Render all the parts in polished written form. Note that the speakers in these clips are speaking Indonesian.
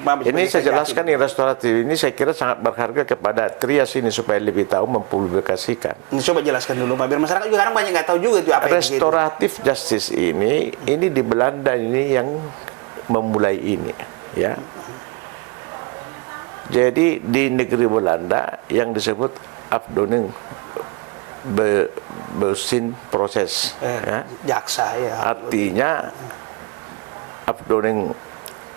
Ini saya jelaskan yang restoratif ini saya kira sangat berharga kepada Trias ini supaya lebih tahu mempublikasikan. Ini coba jelaskan dulu Pak, biar masyarakat juga sekarang banyak nggak tahu juga itu apa itu. Restoratif justice ini di Belanda ini yang memulai ini, ya. Jadi di negeri Belanda yang disebut afdoning besin proses, ya. Jaksa ya. Artinya afdoning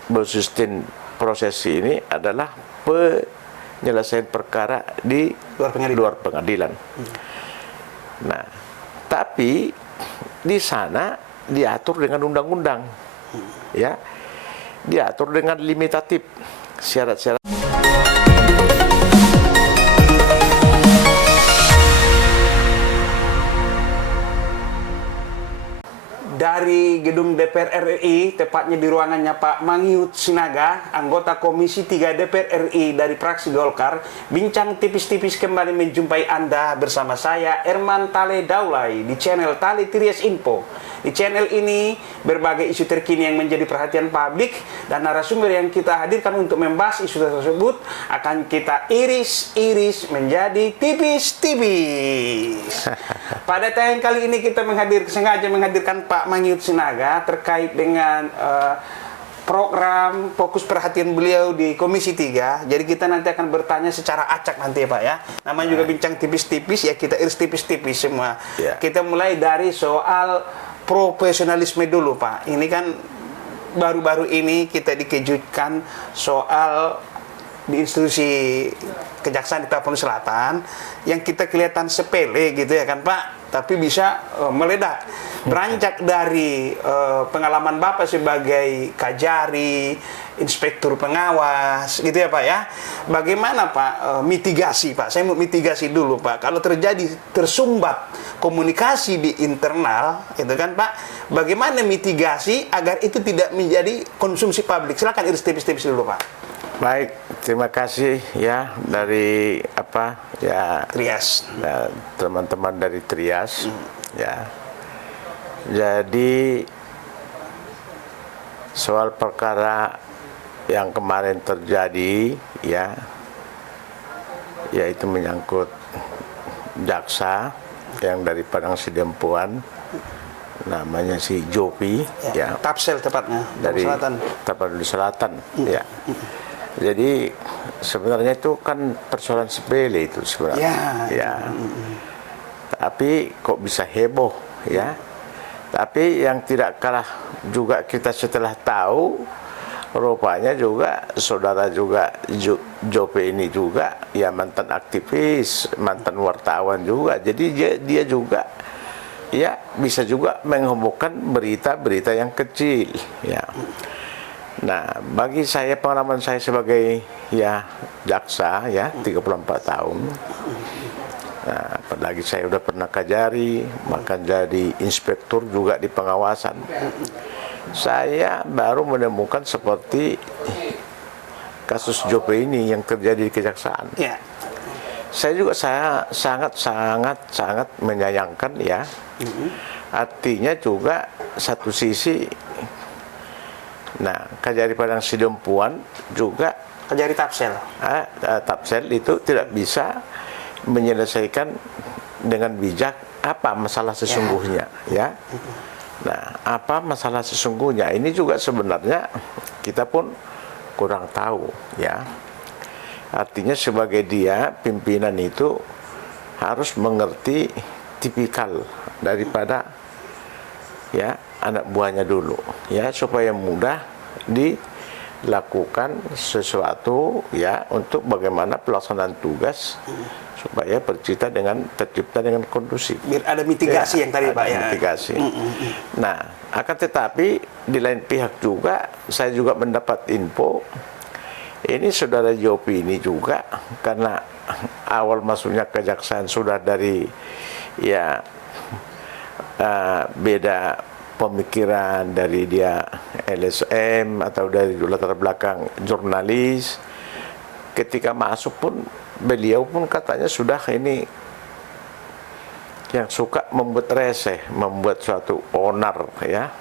besin proses ini adalah penyelesaian perkara di luar pengadilan. Nah, tapi di sana diatur dengan undang-undang, ya, diatur dengan limitatif syarat-syarat. Dari gedung DPR RI, tepatnya di ruangannya Pak Mangyut Sinaga, anggota Komisi 3 DPR RI dari fraksi Golkar, bincang tipis-tipis kembali menjumpai Anda bersama saya, Erman Tale Daulay, di channel Tale Trias Info. Di channel ini, berbagai isu terkini yang menjadi perhatian publik dan narasumber yang kita hadirkan untuk membahas isu tersebut akan kita iris-iris menjadi tipis-tipis. Pada tayangan kali ini kita sengaja menghadirkan Pak Mangyut Sinaga terkait dengan program fokus perhatian beliau di Komisi 3. Jadi kita nanti akan bertanya secara acak nanti ya Pak ya. Namanya juga bincang tipis-tipis ya, kita iris tipis-tipis semua. Kita mulai dari soal profesionalisme dulu Pak. Ini kan baru-baru ini kita dikejutkan soal di institusi Kejaksaan di Tapanuli Selatan yang kita kelihatan sepele gitu ya kan Pak, tapi bisa meledak. Beranjak dari pengalaman Bapak sebagai kajari, inspektur pengawas gitu ya Pak ya. Bagaimana Pak mitigasi Pak? Saya mau mitigasi dulu Pak. Kalau terjadi tersumbat komunikasi di internal itu kan Pak, bagaimana mitigasi agar itu tidak menjadi konsumsi publik? Silakan iris tipis-tipis dulu Pak. Baik, terima kasih ya dari Trias, teman-teman dari Trias, ya. Jadi soal perkara yang kemarin terjadi, ya, yaitu menyangkut jaksa yang dari Padang Sidempuan, namanya si Jopi, ya. Tapsel tepatnya dari Tapanuli Selatan, ya. Jadi sebenarnya itu kan persoalan sepele itu sebenarnya, ya. Tapi kok bisa heboh, ya. Tapi yang tidak kalah juga kita setelah tahu, rupanya juga saudara juga Jope ini juga ya mantan aktivis, mantan wartawan juga. Jadi dia juga ya bisa juga menghembuskan berita-berita yang kecil, ya. Nah, bagi saya pengalaman saya sebagai ya jaksa ya 34 tahun. Nah, apalagi saya udah pernah kajari, bahkan jadi inspektur juga di pengawasan. Saya baru menemukan seperti kasus Jope ini yang terjadi di kejaksaan. Saya juga sangat menyayangkan ya. Artinya juga satu sisi, nah, kajari Padang Sidempuan juga kajari Tapsel. Tapsel itu tidak bisa menyelesaikan dengan bijak apa masalah sesungguhnya, ya. Nah, apa masalah sesungguhnya ini juga sebenarnya kita pun kurang tahu, ya. Artinya sebagai dia pimpinan itu harus mengerti tipikal daripada ya anak buahnya dulu, ya, supaya mudah dilakukan sesuatu ya untuk bagaimana pelaksanaan tugas supaya tercipta dengan kondusif. Biar ada mitigasi ya, yang tadi Pak ya. Mitigasi. Nah, akan tetapi di lain pihak juga saya juga mendapat info ini saudara Jopi ini juga karena awal masuknya kejaksaan sudah dari ya beda pemikiran, dari dia LSM atau dari latar belakang jurnalis. Ketika masuk pun beliau pun katanya sudah ini yang suka membuat reseh, membuat suatu onar ya.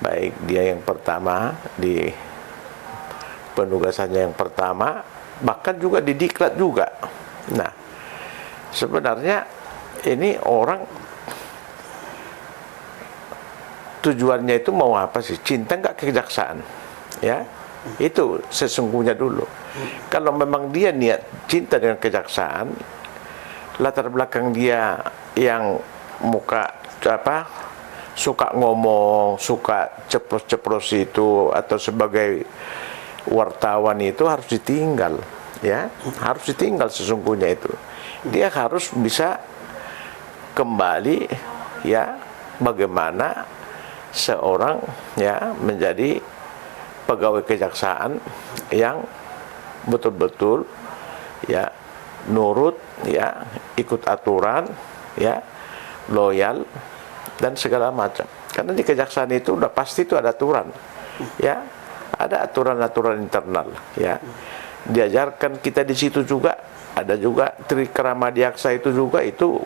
Baik dia yang pertama di penugasannya yang pertama, bahkan juga di diklat juga. Nah, sebenarnya ini orang tujuannya itu mau apa sih? Cinta nggak kejaksaan? Ya, itu sesungguhnya dulu. Kalau memang dia niat cinta dengan kejaksaan, latar belakang dia yang muka suka ngomong, suka ceplos-ceplos itu, atau sebagai wartawan itu harus ditinggal, ya, harus ditinggal sesungguhnya itu. Dia harus bisa kembali, ya, bagaimana seorang, ya, menjadi pegawai kejaksaan yang betul-betul, ya, nurut, ya, ikut aturan, ya, loyal dan segala macam. Karena di kejaksaan itu udah pasti itu ada aturan, ya, ada aturan-aturan internal, ya. Diajarkan kita di situ juga, ada juga trikrama diaksa itu juga, itu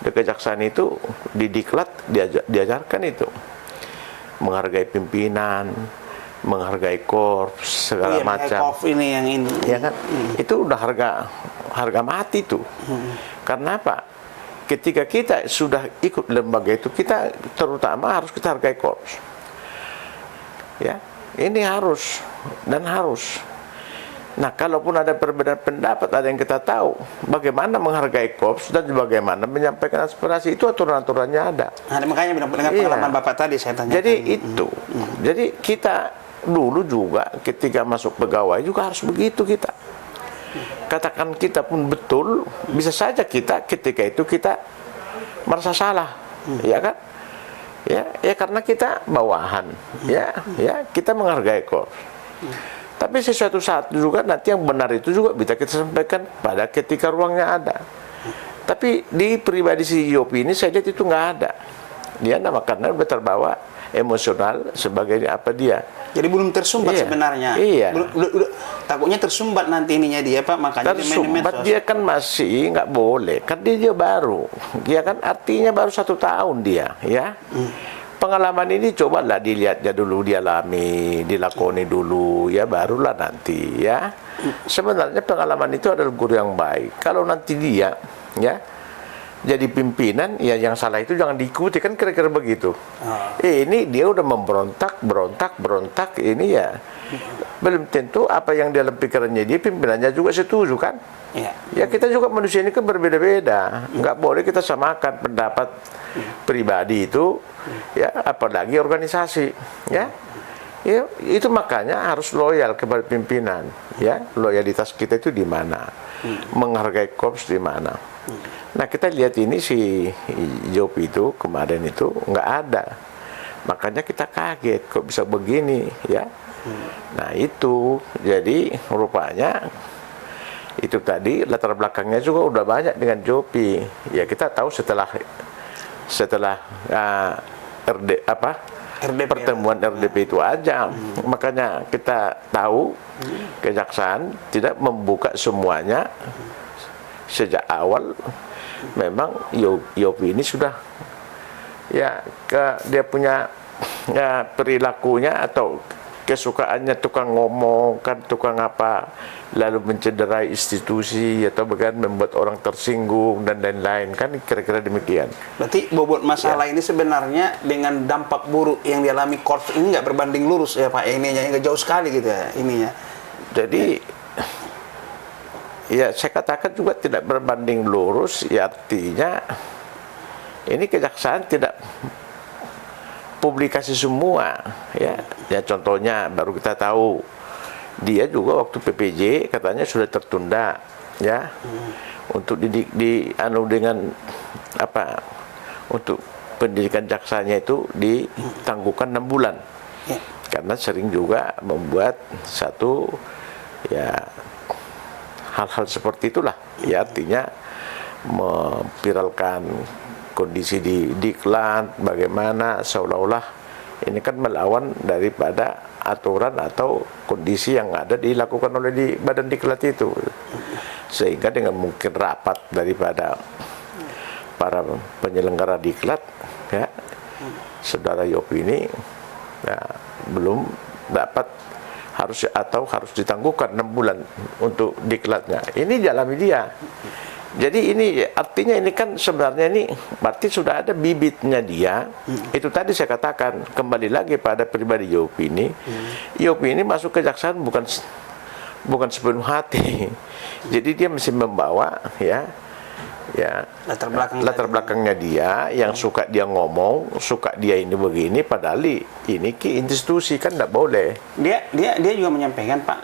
di kejaksaan itu di diklat diajarkan itu menghargai pimpinan, menghargai korps, segala macam. Ini yang ini. Ya kan? Itu udah harga mati tuh. Karena apa? Ketika kita sudah ikut lembaga itu, kita terutama harus kita hargai korps. Ya, ini harus dan harus. Nah, kalaupun ada perbedaan pendapat, ada yang kita tahu bagaimana menghargai korps dan bagaimana menyampaikan aspirasi, itu aturan-aturannya ada. Nah, makanya dengan pengalaman Bapak tadi saya tanya. Jadi itu. Jadi kita dulu juga ketika masuk pegawai juga harus begitu kita. Katakan kita pun betul, bisa saja kita ketika itu kita merasa salah, ya kan? Ya karena kita bawahan, ya kita menghargai korps. Tapi sesuatu saat juga nanti yang benar itu juga bisa kita sampaikan pada ketika ruangnya ada. Tapi di pribadi si Yopi ini saya lihat itu nggak ada. Dia karena udah terbawa emosional sebagai apa dia. Jadi belum tersumbat sebenarnya. Iya. Takutnya tersumbat nanti ininya dia, Pak, makanya tersumbat dia kan masih nggak boleh. Kan dia baru. Dia kan artinya baru 1 tahun dia, ya. Pengalaman ini cobalah dilihatnya dulu, dialami, dilakoni dulu, ya, barulah nanti, ya. Sebenarnya pengalaman itu adalah guru yang baik. Kalau nanti dia, ya, jadi pimpinan, ya yang salah itu jangan diikuti, kan kira-kira begitu. Ini dia udah berontak, ini ya belum tentu apa yang dalam pikirannya dia, pimpinannya juga setuju kan. Ya kita juga manusia ini kan berbeda-beda, nggak boleh kita samakan pendapat pribadi itu, ya, apalagi organisasi, ya. Ya, itu makanya harus loyal kepada pimpinan, ya. Loyalitas kita itu di mana, menghargai korps di mana. Nah, kita lihat ini si Job itu kemarin itu nggak ada, makanya kita kaget kok bisa begini, ya. Nah itu jadi rupanya itu tadi latar belakangnya juga udah banyak dengan Jopi. Ya kita tahu setelah pertemuan RDP itu aja, makanya kita tahu kejaksaan tidak membuka semuanya sejak awal. Memang Yopi ini sudah, ya, dia punya, ya, perilakunya atau kesukaannya tukang ngomong, kan, tukang apa, lalu mencederai institusi atau bahkan membuat orang tersinggung dan lain-lain, kan, kira-kira demikian. Berarti bobot masalah ini sebenarnya dengan dampak buruk yang dialami korps ini nggak berbanding lurus, ya, Pak, ininya nggak jauh sekali gitu ya ininya. Jadi ya saya katakan juga tidak berbanding lurus, ya, artinya ini kejaksaan tidak publikasi semua, ya. Ya contohnya baru kita tahu dia juga waktu PPJ katanya sudah tertunda, ya, untuk dengan apa, untuk pendidikan jaksanya itu ditangguhkan 6 bulan, karena sering juga membuat satu, ya, hal-hal seperti itulah, ya, artinya memviralkan kondisi di diklat, bagaimana seolah-olah ini kan melawan daripada aturan atau kondisi yang ada dilakukan oleh di badan diklat itu, sehingga dengan mungkin rapat daripada para penyelenggara diklat, ya, saudara Yopi ini, ya, belum dapat harus ditangguhkan 6 bulan untuk diklatnya. Ini dialami dia. Jadi ini artinya ini kan sebenarnya ini berarti sudah ada bibitnya dia. Itu tadi saya katakan, kembali lagi pada pribadi Yopi ini. Yopi ini masuk kejaksaan bukan sepenuh hati. Jadi dia mesti membawa ya latar belakangnya dia, yang suka dia ngomong, suka dia ini begini, padahal ini ke institusi kan tidak boleh. Dia juga menyampaikan, Pak,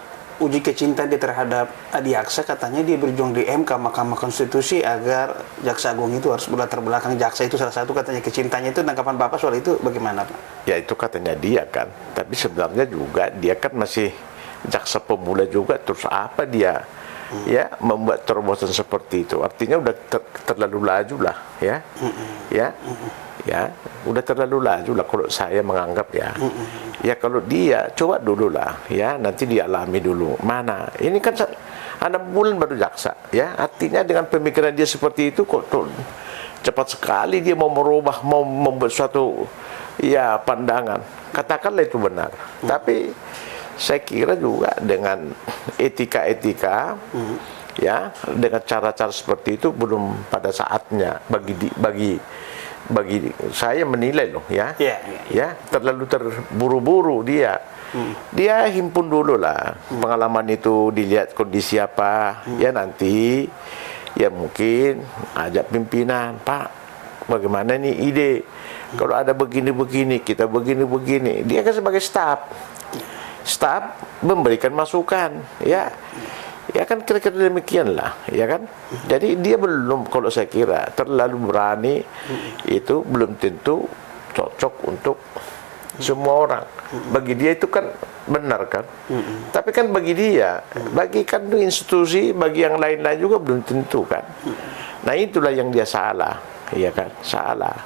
uji kecintaan dia terhadap Adi Aksa, katanya dia berjuang di MK, Mahkamah Konstitusi, agar Jaksa Agung itu harus berlatar belakang jaksa, itu salah satu katanya kecintaannya. Itu tanggapan Bapak soal itu bagaimana, Pak? Ya itu katanya dia kan, tapi sebenarnya juga dia kan masih jaksa pemula juga, terus apa dia ya membuat terobosan seperti itu? Artinya udah terlalu laju lah ya. Ya, udah terlalu laju lah kalau saya menganggap ya. Ya kalau dia coba dulu lah ya, nanti dialami dulu. Mana? Ini kan 6 bulan baru jaksa ya. Artinya dengan pemikiran dia seperti itu kok cepat sekali dia mau merubah, mau membuat suatu ya pandangan. Katakanlah itu benar. Tapi saya kira juga dengan etika-etika ya, dengan cara-cara seperti itu belum pada saatnya bagi saya menilai loh ya. Ya, terlalu terburu-buru dia. Dia himpun dulu lah pengalaman itu, dilihat kondisi apa ya, nanti ya mungkin ajak pimpinan, Pak, bagaimana nih ide kalau ada begini-begini, kita begini-begini. Dia kan sebagai staf memberikan masukan ya. Ya kan kira-kira demikian lah, ya kan. Jadi dia belum, kalau saya kira terlalu berani, itu belum tentu cocok untuk semua orang. Bagi dia itu kan benar kan. Tapi kan bagi dia, bagi kan institusi, bagi yang lain-lain juga belum tentu kan. Nah itulah yang dia salah, ya kan, salah.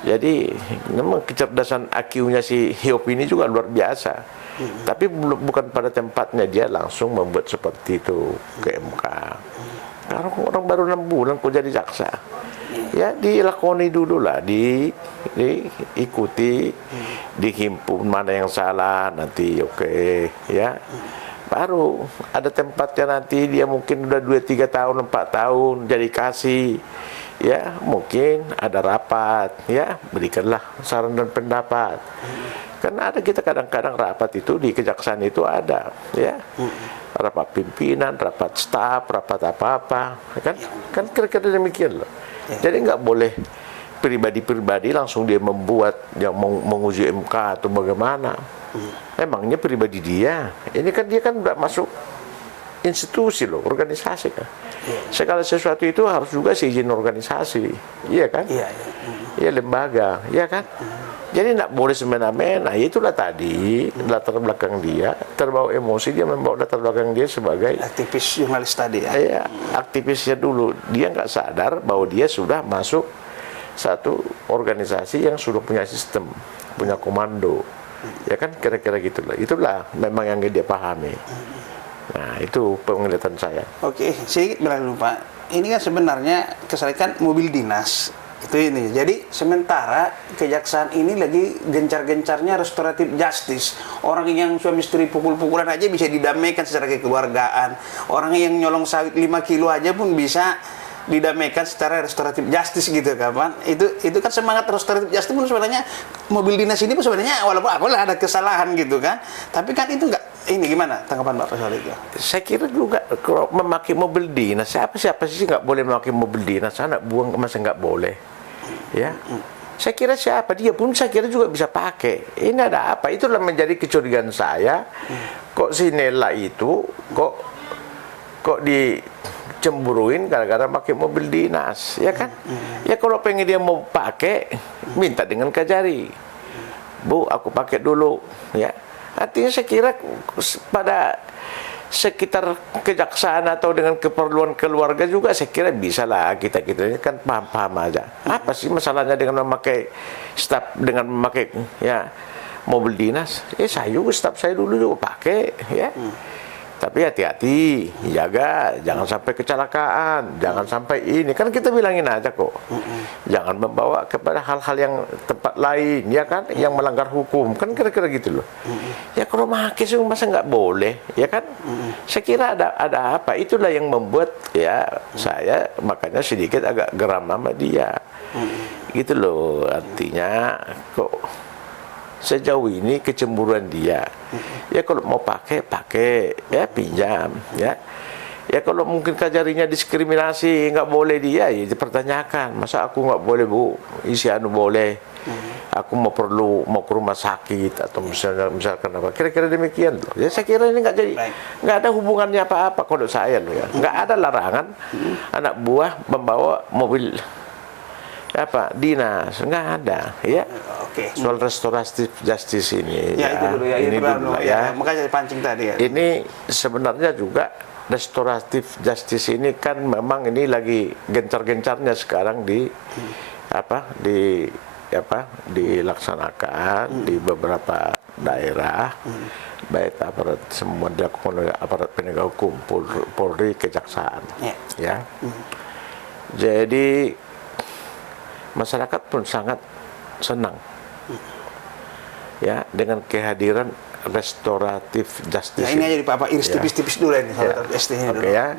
Jadi memang kecerdasan IQ-nya si Hiop ini juga luar biasa. Tapi bukan pada tempatnya dia langsung membuat seperti itu ke MK. Karena orang baru 6 bulan kok jadi jaksa. Ya dilakoni dulu lah, diikuti, dihimpun mana yang salah, nanti oke, ya. Baru ada tempatnya nanti dia mungkin udah 2-3 tahun, 4 tahun jadi kasih. Ya mungkin ada rapat, ya berikanlah saran dan pendapat. Karena ada kita kadang-kadang rapat itu di kejaksaan itu ada, ya rapat pimpinan, rapat staf, rapat apa-apa, kan kira-kira demikian loh. Jadi nggak boleh pribadi-pribadi langsung dia membuat yang menguji MK atau bagaimana. Memangnya pribadi dia, ini kan dia kan udah masuk institusi loh, organisasi kan. Segala sesuatu itu harus juga seizin organisasi, iya kan? Iya lembaga, iya kan? Jadi tidak boleh semena-mena. Itulah tadi latar belakang dia terbawa emosi, dia membawa latar belakang dia sebagai aktivis jurnalis tadi ya. Iya, aktivisnya dulu. Dia nggak sadar bahwa dia sudah masuk satu organisasi yang sudah punya sistem, punya komando. Ya kan kira-kira gitulah. Itulah memang yang dia pahami. Nah, itu penglihatan saya. Oke, sedikit berlalu Pak. Ini kan sebenarnya kesalahan mobil dinas. Itu ini. Jadi sementara kejaksaan ini lagi gencar-gencarnya restoratif justice. Orang yang suami istri pukul-pukulan aja bisa didamaikan secara kekeluargaan. Orang yang nyolong sawit 5 kilo aja pun bisa didamaikan secara restoratif justice gitu kapan. Itu kan semangat restoratif justice pun sebenarnya mobil dinas ini pun sebenarnya walaupun ada kesalahan gitu kan. Tapi kan itu enggak, ini gimana tanggapan Bapak soal itu? Saya kira juga kalau memakai mobil dinas, siapa sih nggak boleh memakai mobil dinas? Anak buang masa nggak boleh? Ya, saya kira siapa dia pun saya kira juga bisa pakai. Ini ada apa? Itulah menjadi kecurigaan saya. Kok si Nela itu kok dicemburuin gara-gara pakai mobil dinas, ya kan? Ya kalau pengen dia mau pakai, minta dengan Kajari. Bu, aku pakai dulu, ya. Artinya saya kira pada sekitar kejaksaan atau dengan keperluan keluarga juga saya kira bisa lah kita ini kan paham-paham aja. Apa sih masalahnya dengan memakai staf, dengan memakai ya mobil dinas? Saya juga staf saya dulu juga pakai, ya. Tapi hati-hati, jaga, jangan sampai kecelakaan, jangan sampai ini. Kan kita bilangin aja kok. Jangan membawa kepada hal-hal yang tempat lain, ya kan, yang melanggar hukum. Kan kira-kira gitu loh. Ya kalau pakai sih masa nggak boleh, ya kan? Saya kira ada apa? Itulah yang membuat ya saya makanya sedikit agak geram sama dia. Gitu loh, artinya kok sejauh ini kecemburuan dia. Ya kalau mau pakai ya pinjam ya. Ya kalau mungkin kajarinya diskriminasi nggak boleh dia ya dipertanyakan. Masa aku nggak boleh Bu? Isi anu boleh. Aku mau ke rumah sakit atau misalkan apa. Kira-kira demikian loh. Ya saya kira ini nggak ada hubungannya apa-apa kalau saya loh ya. Nggak ada larangan anak buah membawa mobil apa dinas, nggak ada ya. Soal restoratif justice ini ya, itu dulu ya, ini dulu ya. Makanya dipancing tadi ya. Ini sebenarnya juga restoratif justice ini kan memang ini lagi gencar-gencarnya sekarang dilaksanakan di beberapa daerah, baik aparat semua dilakukan oleh aparat penegak hukum, Polri, Kejaksaan ya. Jadi masyarakat pun sangat senang ya dengan kehadiran restoratif justice. Ya, ini aja di Pak iris tipis-tipis dulu ini ya.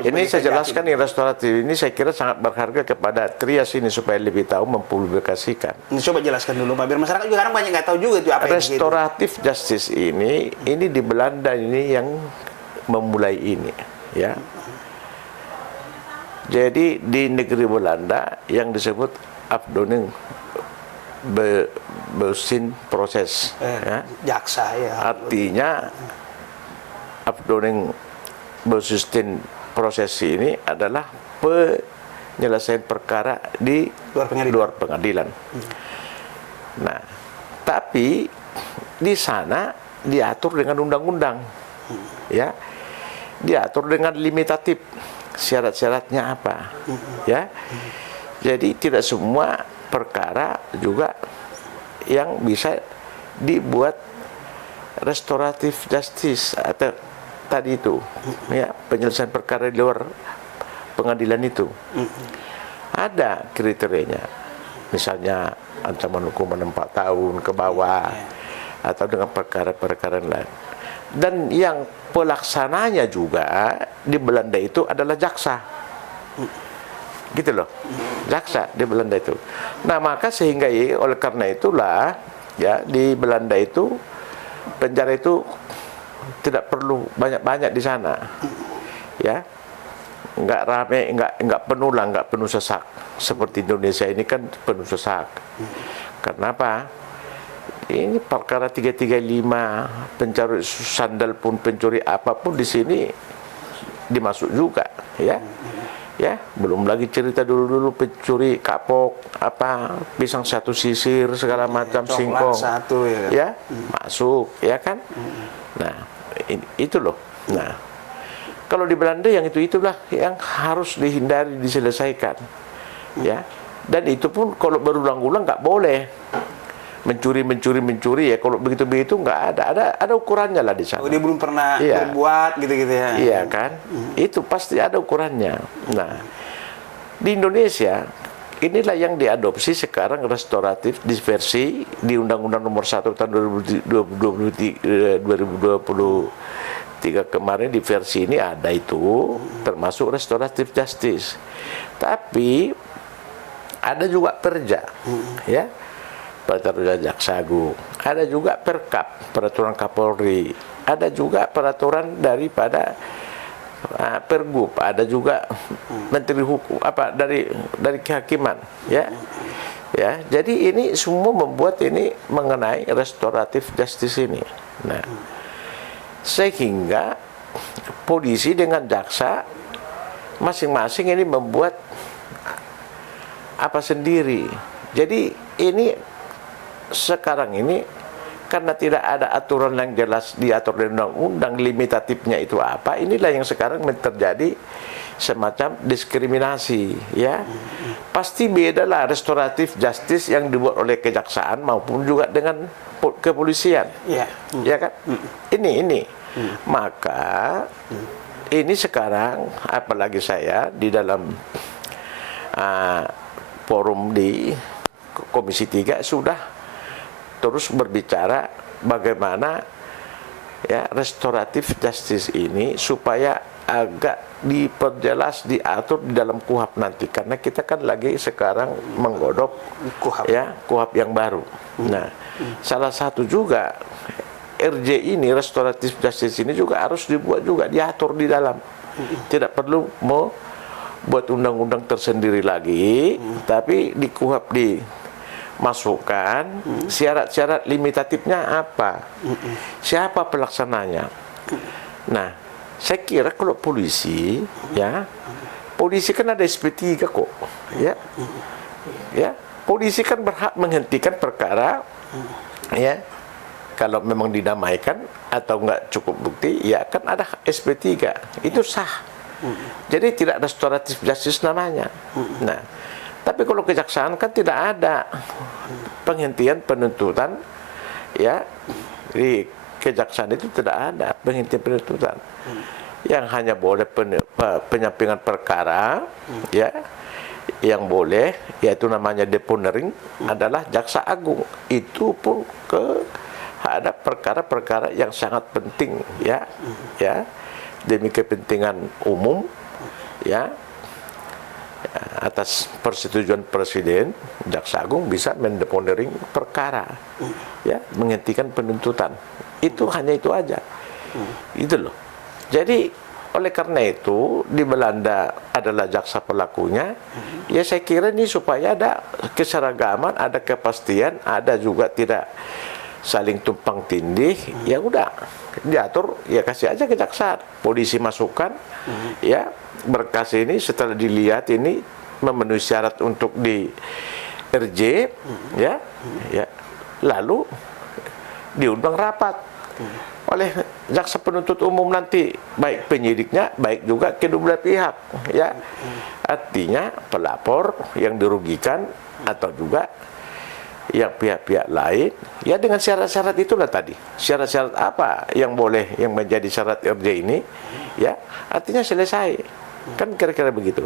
Ini saya jelaskan nih restoratif ini saya kira sangat berharga kepada Trias ini supaya lebih tahu mempublikasikan. Ini coba jelaskan dulu Pak biar masyarakat juga kadang banyak nggak tahu juga itu apa restoratif justice ini di Belanda ini yang memulai ini ya. Jadi di negeri Belanda yang disebut afdoning besin proses, ya. Jaksa ya. Artinya afdoning besin proses ini adalah penyelesaian perkara di luar pengadilan. Nah, tapi di sana diatur dengan undang-undang, ya, diatur dengan limitatif. Syarat-syaratnya apa ya, jadi tidak semua perkara juga yang bisa dibuat restoratif justice atau tadi itu ya penyelesaian perkara di luar pengadilan itu ada kriterianya, misalnya ancaman hukuman 4 tahun ke bawah atau dengan perkara-perkara lain. Dan yang pelaksananya juga di Belanda itu adalah jaksa, gitu loh, jaksa di Belanda itu. Nah maka sehingga oleh karena itulah ya di Belanda itu penjara itu tidak perlu banyak-banyak di sana, ya, nggak rame, nggak penuh lah, nggak penuh sesak seperti Indonesia ini kan penuh sesak. Karena apa? Ini perkara 335, pencuri sandal pun, pencuri apapun di sini dimasuk juga, ya. Ya, belum lagi cerita dulu pencuri kapok, apa, pisang 1 sisir segala macam, singkong. Satu ya. Ya, masuk, ya kan? Nah, itu loh. Nah, kalau di Belanda yang itulah yang harus dihindari, diselesaikan. Ya. Dan itu pun kalau berulang-ulang nggak boleh. Mencuri ya, kalau begitu nggak ada ukurannya lah di sana. Oh, dia belum pernah berbuat gitu-gitu ya. Iya kan, itu pasti ada ukurannya. Nah, di Indonesia inilah yang diadopsi sekarang restoratif diversi di Undang-Undang Nomor 1 tahun 2023 kemarin di versi ini ada itu termasuk restoratif justice. Tapi ada juga perja, ya. Peraturan Jaksa Agung, ada juga Perkap, peraturan Kapolri, ada juga peraturan daripada Pergub, ada juga Menteri Hukum dari kehakiman, ya. Ya, jadi ini semua membuat ini mengenai restoratif justice ini. Nah, sehingga polisi dengan jaksa masing-masing ini membuat apa sendiri. Jadi ini sekarang ini karena tidak ada aturan yang jelas diatur di undang-undang limitatifnya itu apa, inilah yang sekarang terjadi semacam diskriminasi, ya. Pasti beda lah restoratif justice yang dibuat oleh kejaksaan maupun juga dengan kepolisian, ya kan? Ini Maka ini sekarang, apalagi saya di dalam forum di Komisi 3 sudah terus berbicara bagaimana ya restoratif justice ini supaya agak diperjelas, diatur di dalam KUHP nanti, karena kita kan lagi sekarang menggodok KUHP yang baru. Nah, salah satu juga RJ ini, restoratif justice ini juga harus dibuat juga, diatur di dalam. Tidak perlu mau buat undang-undang tersendiri lagi, tapi di KUHP dimasukkan syarat-syarat limitatifnya apa, siapa pelaksananya. Nah, saya kira kalau polisi, ya, polisi kan ada SP3 kok, ya, ya, polisi kan berhak menghentikan perkara, ya, kalau memang didamaikan atau nggak cukup bukti, ya kan ada SP3, itu sah. Jadi tidak restoratif justice namanya. Nah, tapi kalau kejaksaan kan tidak ada penghentian penuntutan, ya, di kejaksaan itu tidak ada penghentian penuntutan. Yang hanya boleh penyampingan perkara, ya, yang boleh, yaitu namanya deponering, adalah jaksa agung. Itu pun ada perkara-perkara yang sangat penting, ya, ya, demi kepentingan umum, ya, atas persetujuan presiden, jaksa agung bisa mendeponering perkara, ya, menghentikan penuntutan. Itu hanya itu aja, itu loh. Jadi oleh karena itu di Belanda adalah jaksa pelakunya, ya saya kira ini supaya ada keseragaman, ada kepastian, ada juga tidak saling tumpang tindih, ya udah diatur, ya kasih aja kejaksaan, polisi masukkan, ya berkas ini setelah dilihat ini memenuhi syarat untuk di RJ, ya, ya, lalu diundang rapat oleh jaksa penuntut umum nanti, baik penyidiknya, baik juga kedua belah pihak, ya. Artinya pelapor yang dirugikan atau juga yang pihak-pihak lain, ya dengan syarat-syarat itulah tadi. Syarat-syarat apa yang boleh, yang menjadi syarat RJ ini, ya, artinya selesai. Kan kira-kira begitu.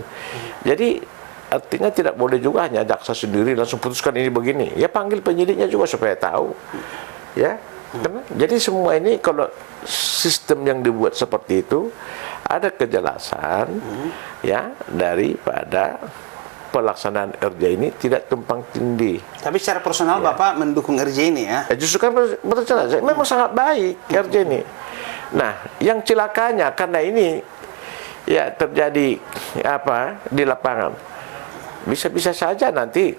Jadi artinya tidak boleh juga hanya jaksa sendiri langsung putuskan ini begini. Ya panggil penyidiknya juga supaya tahu, ya. Karena, jadi semua ini kalau sistem yang dibuat seperti itu ada kejelasan, ya, daripada pelaksanaan RJ ini tidak tumpang tindih. Tapi secara personal, ya, Bapak mendukung RJ ini, ya? Justru kan berjelas, memang sangat baik RJ ini. Nah, yang celakanya karena ini ya terjadi apa di lapangan, bisa-bisa saja nanti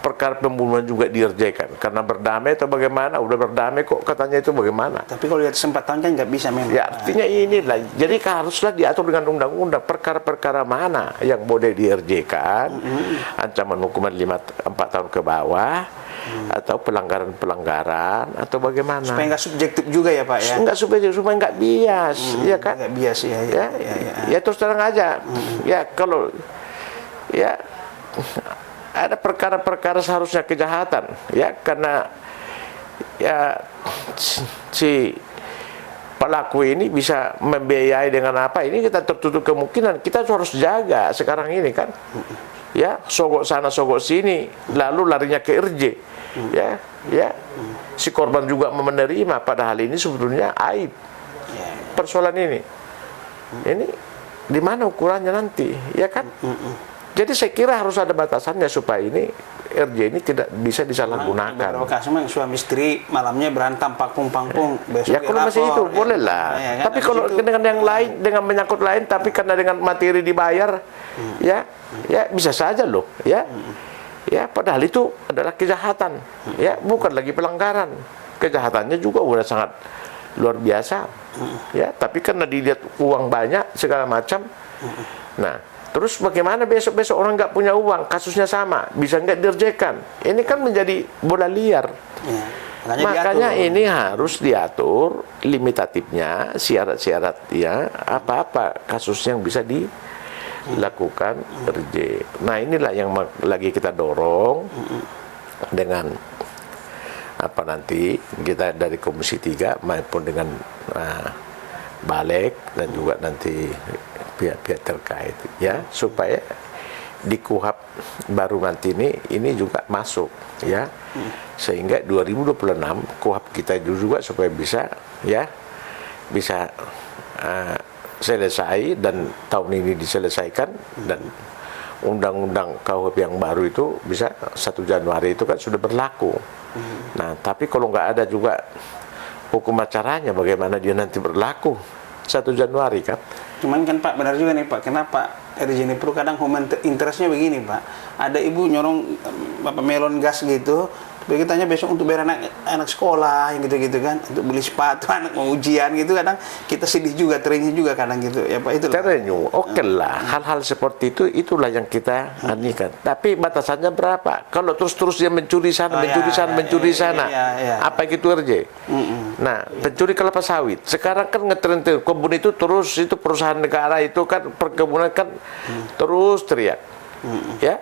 perkara pembunuhan juga dirjekan karena berdamai atau bagaimana. Udah berdamai kok katanya, itu bagaimana. Tapi kalau lihat 4 tahun kan nggak bisa memang. Ya artinya inilah, jadi haruslah diatur dengan undang-undang perkara-perkara mana yang boleh dirjekan, ancaman hukuman 4 tahun ke bawah, atau pelanggaran-pelanggaran atau bagaimana. Supaya nggak subjektif juga ya Pak, ya. Nggak subjektif, supaya nggak bias, ya kan. Nggak bias, Ya terus terang aja, ya kalau ya ada perkara-perkara seharusnya kejahatan, ya, karena ya si pelaku ini bisa membiayai dengan apa, ini kita tertutup kemungkinan. Kita harus jaga sekarang ini kan, ya, sogok sana sogok sini, lalu larinya ke RJ, ya, ya, si korban juga menerima, padahal ini sebetulnya aib persoalan ini di mana ukurannya nanti, ya kan. Jadi saya kira harus ada batasannya supaya ini RJ ini tidak bisa disalahgunakan. Beberapa kasus memang suami istri malamnya berantem pangpung-pangpung. Ya kalau masih itu boleh lah. Ya, tapi kalau dengan yang lain, dengan menyangkut lain, tapi karena dengan materi dibayar, ya, ya bisa saja loh, ya, ya. Padahal itu adalah kejahatan, ya, bukan lagi pelanggaran. Kejahatannya juga udah sangat luar biasa, ya. Tapi karena dilihat uang banyak segala macam, nah. Terus bagaimana besok-besok orang nggak punya uang, kasusnya sama, bisa nggak dirjekan? Ini kan menjadi bola liar. Ya, makanya ini harus diatur limitatifnya, syarat-syarat, ya, apa-apa kasus yang bisa dilakukan RJ. Nah inilah yang lagi kita dorong dengan apa nanti kita dari Komisi 3 maupun dengan Balik dan juga nanti pihak-pihak terkait ya, supaya di KUHP baru nanti ini juga masuk ya, sehingga 2026 KUHP kita juga supaya bisa selesai dan tahun ini diselesaikan, dan undang-undang KUHP yang baru itu bisa 1 Januari itu kan sudah berlaku. Nah, tapi kalau nggak ada juga hukum acaranya, bagaimana dia nanti berlaku 1 Januari kan? Cuman kan Pak, benar juga nih Pak, kenapa RJ ini perlu kadang human interestnya begini Pak. Ada ibu nyorong melon gas gitu, tapi kita tanya besok untuk bayar anak sekolah yang gitu-gitu kan, untuk beli sepatu anak mau ujian gitu, kadang kita sedih juga, terenyuh juga kadang gitu ya Pak. Itu terenyuh, oke lah, hal-hal seperti itu itulah yang kita anikan. Tapi batasannya berapa? Kalau terus-terus dia mencuri sana, mencuri sana, apa itu RJ? Nah, pencuri kelapa sawit. Sekarang kan ngetren kebun itu terus, itu perusahaan negara itu kan perkebunan kan terus teriak. Ya,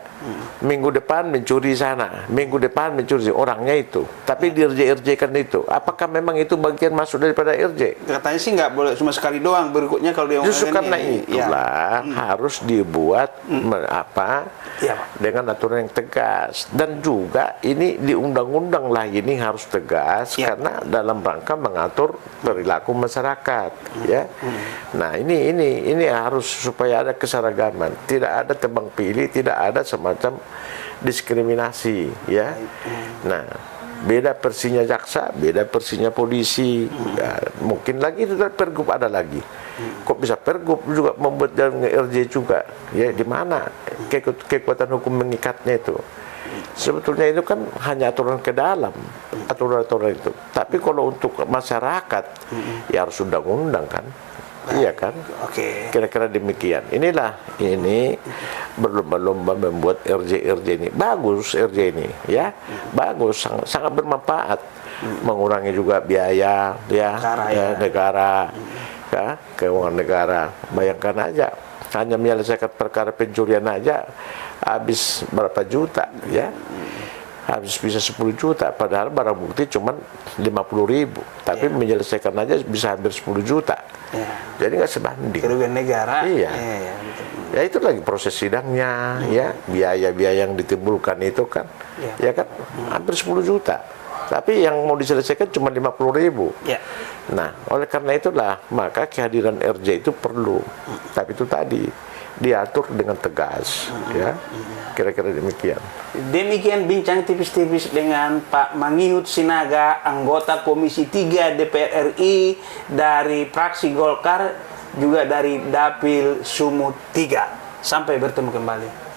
minggu depan mencuri sana, minggu depan mencuri orangnya itu, tapi di RJ kan itu. Apakah memang itu bagian masuk daripada RJ? Katanya sih nggak boleh, cuma sekali doang, berikutnya kalau dia justru karena itulah harus dibuat dengan aturan yang tegas, dan juga ini di undang-undang lah ini harus tegas karena dalam rangka mengatur perilaku masyarakat ya. Nah, ini harus supaya ada keseragaman, tidak ada tebang pilih, tidak ada semacam diskriminasi ya. Nah, beda versinya jaksa, beda versinya polisi. Ya, mungkin lagi itu Pergub ada lagi. Kok bisa Pergub juga membuat dan RJ juga? Ya, di mana kekuatan hukum mengikatnya itu? Sebetulnya itu kan hanya aturan ke dalam, aturan-aturan itu. Tapi kalau untuk masyarakat, ya harus undang-undang kan? Iya kan? Oke. Kira-kira demikian. Inilah ini berlomba-lomba membuat RJ ini bagus, RJ ini ya bagus, sangat bermanfaat, mengurangi juga biaya negara, ya, keuangan negara. Bayangkan aja, hanya menyelesaikan perkara pencurian aja habis berapa juta ya. Habis bisa 10 juta, padahal barang bukti cuma 50.000, tapi menyelesaikan aja bisa hampir 10 juta. Jadi nggak sebanding. Kerugian negara. Iya. Ya itu lagi proses sidangnya, ya biaya-biaya yang ditimbulkan itu kan, ya kan hampir 10 juta. Tapi yang mau diselesaikan cuma 50.000. Nah, oleh karena itulah maka kehadiran RJ itu perlu. Tapi itu tadi diatur dengan tegas, ya. Kira-kira demikian. Demikian bincang tipis-tipis dengan Pak Mangihut Sinaga, anggota Komisi 3 DPR RI dari fraksi Golkar, juga dari Dapil Sumut 3. Sampai bertemu kembali.